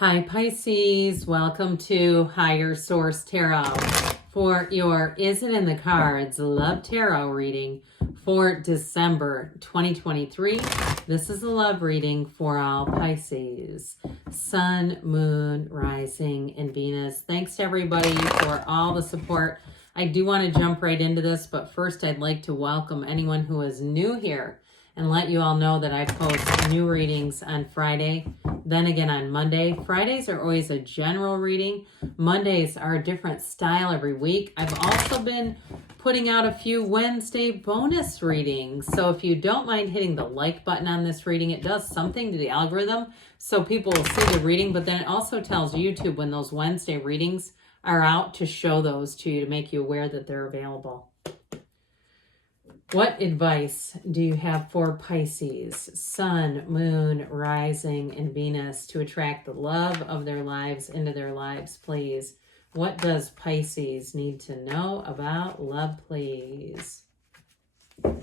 Hi Pisces, welcome to Higher Source Tarot for your Is It in the Cards Love Tarot reading for December 2023. This is a love reading for all Pisces, Sun, Moon, Rising, and Venus. Thanks to everybody for all the support. I do want to jump right into this, but first I'd like to welcome anyone who is new here and let you all know that I post new readings on Friday, then again on Monday. Fridays are always a general reading. Mondays are a different style every week. I've also been putting out a few Wednesday bonus readings. So if you don't mind hitting the like button on this reading, it does something to the algorithm so people will see the reading, but then it also tells YouTube when those Wednesday readings are out to show those to you to make you aware that they're available. What advice do you have for Pisces, Sun, Moon, Rising, and Venus to attract the love of their lives into their lives, please? What does Pisces need to know about love, please? All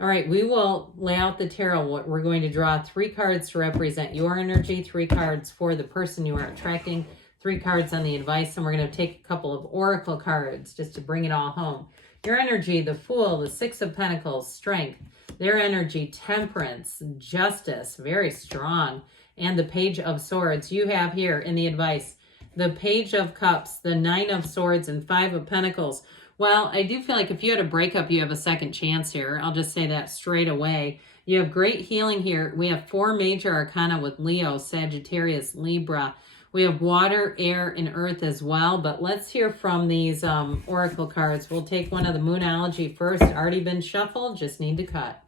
right, we will lay out the tarot. We're going to draw 3 cards to represent your energy, 3 cards for the person you are attracting, 3 cards on the advice, and we're going to take a couple of oracle cards just to bring it all home. Your energy, the Fool, the 6 of Pentacles, Strength. Their energy, Temperance, Justice, very strong. And the Page of Swords. You have here in the advice, the Page of Cups, the 9 of Swords, and 5 of Pentacles. Well, I do feel like if you had a breakup, you have a second chance here. I'll just say that straight away. You have great healing here. We have 4 major arcana with Leo, Sagittarius, Libra. We have water, air, and earth as well, but let's hear from these oracle cards. We'll take one of the Moonology first. Already been shuffled, just need to cut.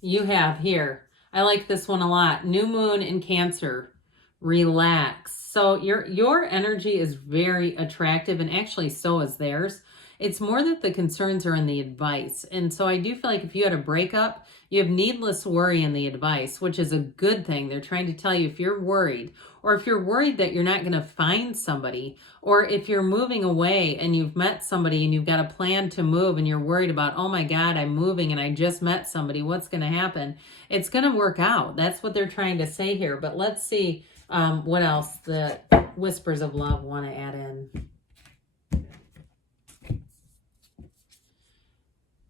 You have here, I like this one a lot, New Moon in Cancer, relax. So your energy is very attractive, and actually so is theirs. It's more that the concerns are in the advice. And so I do feel like if you had a breakup, you have needless worry in the advice, which is a good thing. They're trying to tell you if you're worried, or if you're worried that you're not going to find somebody, or if you're moving away and you've met somebody and you've got a plan to move and you're worried about, oh my God, I'm moving and I just met somebody, what's going to happen? It's going to work out. That's what they're trying to say here. But let's see what else the Whispers of Love want to add in.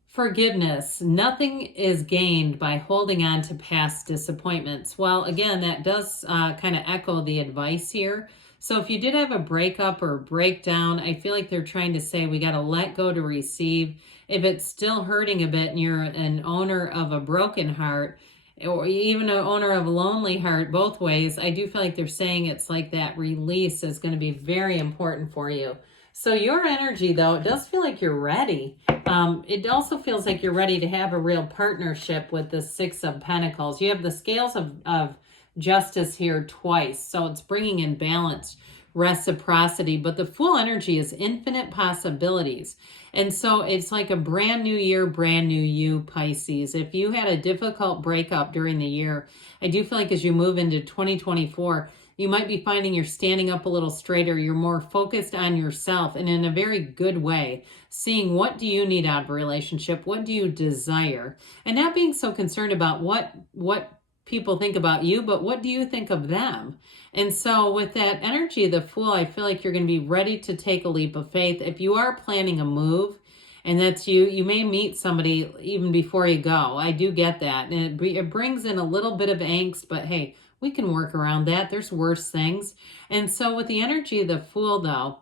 Forgiveness. Nothing is gained by holding on to past disappointments. Well, again, that does kind of echo the advice here. So if you did have a breakup or a breakdown, I feel like they're trying to say we got to let go to receive. If it's still hurting a bit and you're an owner of a broken heart, or even an owner of a lonely heart, both ways, I do feel like they're saying it's like that release is going to be very important for you. So your energy, though, it does feel like you're ready. It also feels like you're ready to have a real partnership with the 6 of Pentacles. You have the scales of justice here twice, so it's bringing in balance, reciprocity, but the Fool energy is infinite possibilities. And so it's like a brand new year, brand new you, Pisces. If you had a difficult breakup during the year, I do feel like as you move into 2024, you might be finding you're standing up a little straighter. You're more focused on yourself and in a very good way, seeing what do you need out of a relationship? What do you desire? And not being so concerned about what people think about you, but what do you think of them? And so with that energy of the Fool, I feel like you're going to be ready to take a leap of faith. If you are planning a move, and that's you may meet somebody even before you go. I do get that. And it brings in a little bit of angst, but hey, we can work around that. There's worse things. And so with the energy of the Fool, though,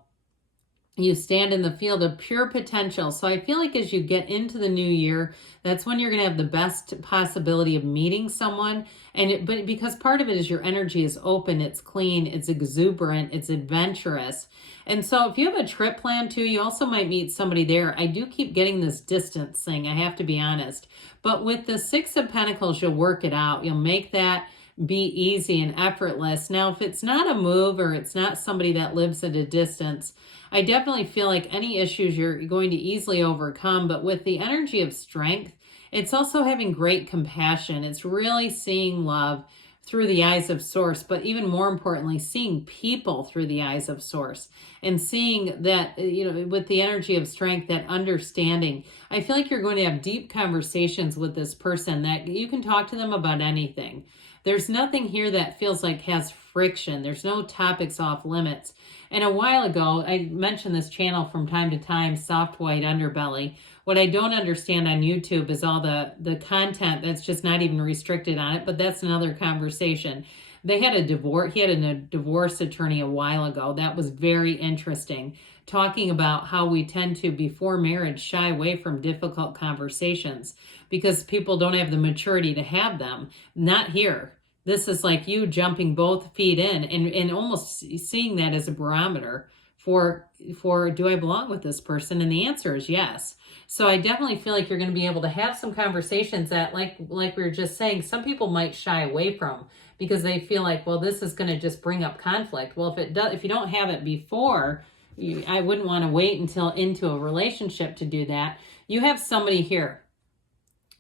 you stand in the field of pure potential. So I feel like as you get into the new year, that's when you're going to have the best possibility of meeting someone. But because part of it is your energy is open, it's clean, it's exuberant, it's adventurous. And so if you have a trip planned too, you also might meet somebody there. I do keep getting this distance thing, I have to be honest. But with the 6 of Pentacles, you'll work it out. You'll make that be easy and effortless. Now, if it's not a move or it's not somebody that lives at a distance, I definitely feel like any issues you're going to easily overcome. But with the energy of Strength, it's also having great compassion. It's really seeing love through the eyes of Source, but even more importantly, seeing people through the eyes of Source and seeing that, with the energy of strength, that understanding. I feel like you're going to have deep conversations with this person that you can talk to them about anything. There's nothing here that feels like has friction. There's no topics off limits. And a while ago, I mentioned this channel from time to time, Soft White Underbelly. What I don't understand on YouTube is all the content that's just not even restricted on it, but that's another conversation. They had a divorce, he had a divorce attorney a while ago. That was very interesting, talking about how we tend to, before marriage, shy away from difficult conversations because people don't have the maturity to have them. Not here. This is like you jumping both feet in and almost seeing that as a barometer for do I belong with this person? And the answer is yes. So I definitely feel like you're going to be able to have some conversations that, like we were just saying, some people might shy away from because they feel like, well, this is going to just bring up conflict. Well, if you don't have it before, I wouldn't want to wait until into a relationship to do that. You have somebody here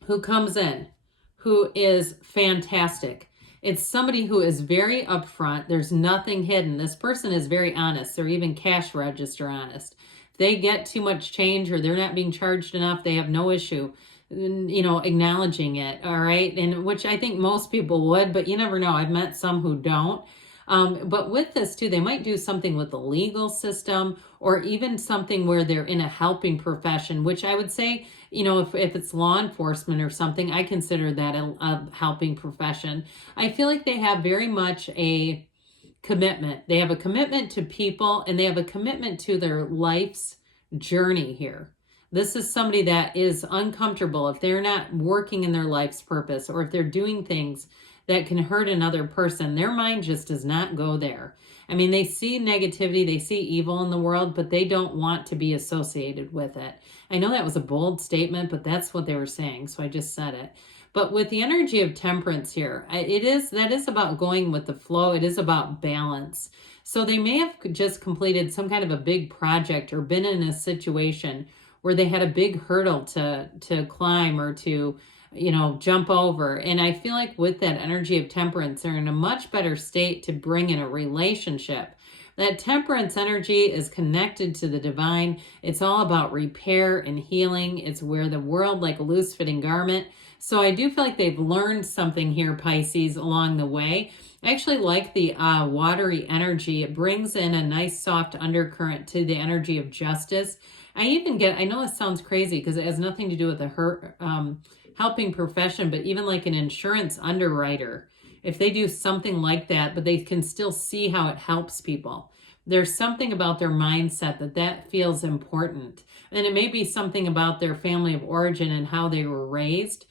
who comes in who is fantastic. It's somebody who is very upfront. There's nothing hidden. This person is very honest. They're even cash register honest. If they get too much change or they're not being charged enough, they have no issue, acknowledging it. All right. And which I think most people would, but you never know. I've met some who don't. But with this too, they might do something with the legal system or even something where they're in a helping profession, which I would say, if it's law enforcement or something, I consider that a helping profession. I feel like they have very much a commitment. They have a commitment to people and they have a commitment to their life's journey here. This is somebody that is uncomfortable if they're not working in their life's purpose or if they're doing things that can hurt another person. Their mind just does not go there. I mean, they see negativity, they see evil in the world, but they don't want to be associated with it. I know that was a bold statement, but that's what they were saying, so I just said it. But with the energy of temperance here, that is about going with the flow. It is about balance. So they may have just completed some kind of a big project or been in a situation where they had a big hurdle to climb or to jump over. And I feel like with that energy of temperance, they're in a much better state to bring in a relationship. That temperance energy is connected to the divine. It's all about repair and healing. It's where the world, like a loose fitting garment. So I do feel like they've learned something here, Pisces, along the way. I actually like the watery energy. It brings in a nice soft undercurrent to the energy of justice. I know this sounds crazy because it has nothing to do with the helping profession, but even like an insurance underwriter, if they do something like that, but they can still see how it helps people. There's something about their mindset that feels important. And it may be something about their family of origin and how they were raised.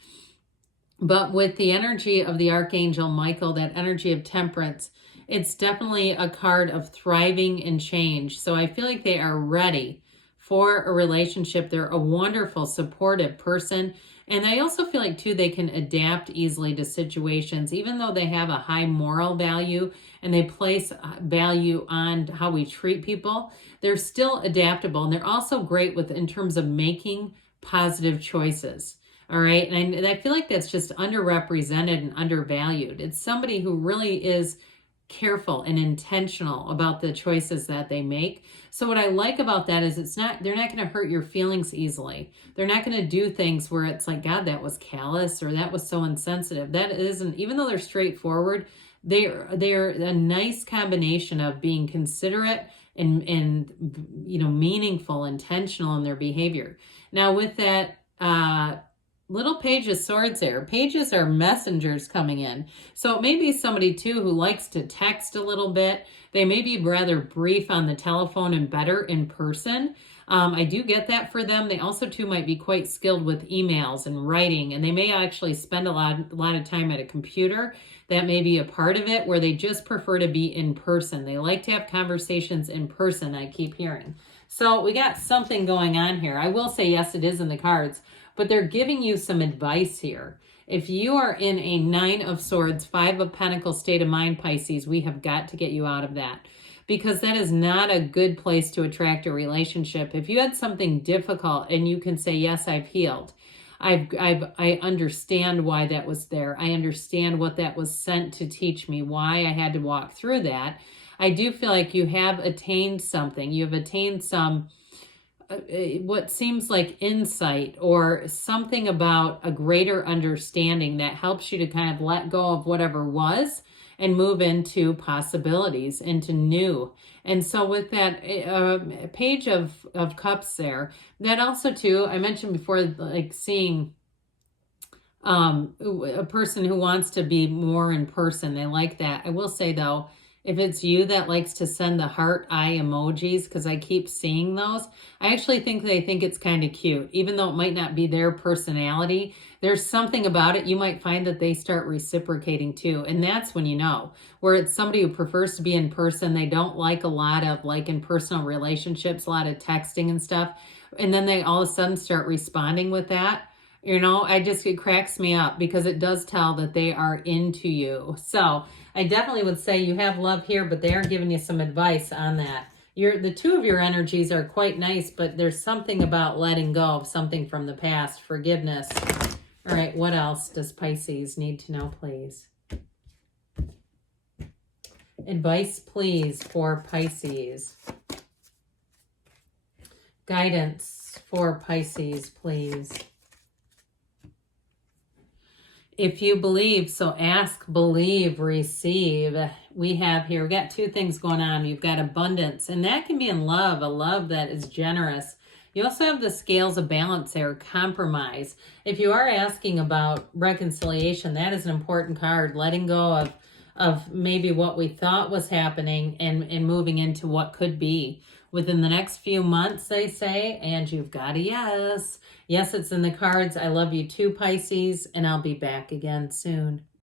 But with the energy of the Archangel Michael, that energy of temperance, it's definitely a card of thriving and change. So I feel like they are ready for a relationship. They're a wonderful, supportive person. And I also feel like, too, they can adapt easily to situations, even though they have a high moral value and they place value on how we treat people. They're still adaptable. And they're also great in terms of making positive choices. All right. And I feel like that's just underrepresented and undervalued. It's somebody who really is careful and intentional about the choices that they make. So what I like about that is they're not going to hurt your feelings easily. They're not going to do things where it's like, God, that was callous or that was so insensitive. That isn't, even though they're straightforward, they're a nice combination of being considerate and meaningful, intentional in their behavior. Now with that, little Page of Swords there. Pages are messengers coming in. So it may be somebody too who likes to text a little bit. They may be rather brief on the telephone and better in person. I do get that for them. They also too might be quite skilled with emails and writing, and they may actually spend a lot of time at a computer. That may be a part of it where they just prefer to be in person. They like to have conversations in person, I keep hearing. So we got something going on here. I will say, yes, it is in the cards, but they're giving you some advice here. If you are in a 9 of Swords, 5 of Pentacles state of mind, Pisces, we have got to get you out of that, because that is not a good place to attract a relationship. If you had something difficult and you can say, yes, I've healed, I understand why that was there. I understand what that was sent to teach me, why I had to walk through that. I do feel like you have attained something. You have attained some what seems like insight or something about a greater understanding that helps you to kind of let go of whatever was and move into possibilities, into new. And so with that page of cups there, that also too, I mentioned before, like seeing a person who wants to be more in person. They like that. I will say though, if it's you that likes to send the heart eye emojis, because I keep seeing those, I actually think they think it's kind of cute. Even though it might not be their personality, there's something about it. You might find that they start reciprocating too. And that's when you know, where it's somebody who prefers to be in person. They don't like a lot of like in personal relationships, a lot of texting and stuff. And then they all of a sudden start responding with that. You know, it cracks me up because it does tell that they are into you. So I definitely would say you have love here, but they are giving you some advice on that. The two of your energies are quite nice, but there's something about letting go of something from the past, forgiveness. All right, what else does Pisces need to know, please? Advice, please, for Pisces. Guidance for Pisces, please. If you believe, so ask, believe, receive. We got two things going on. You've got abundance, and that can be in love, a love that is generous. You also have the scales of balance there, compromise. If you are asking about reconciliation, that is an important card, letting go of maybe what we thought was happening and moving into what could be. Within the next few months, they say, and you've got a yes. Yes, it's in the cards. I love you too, Pisces, and I'll be back again soon.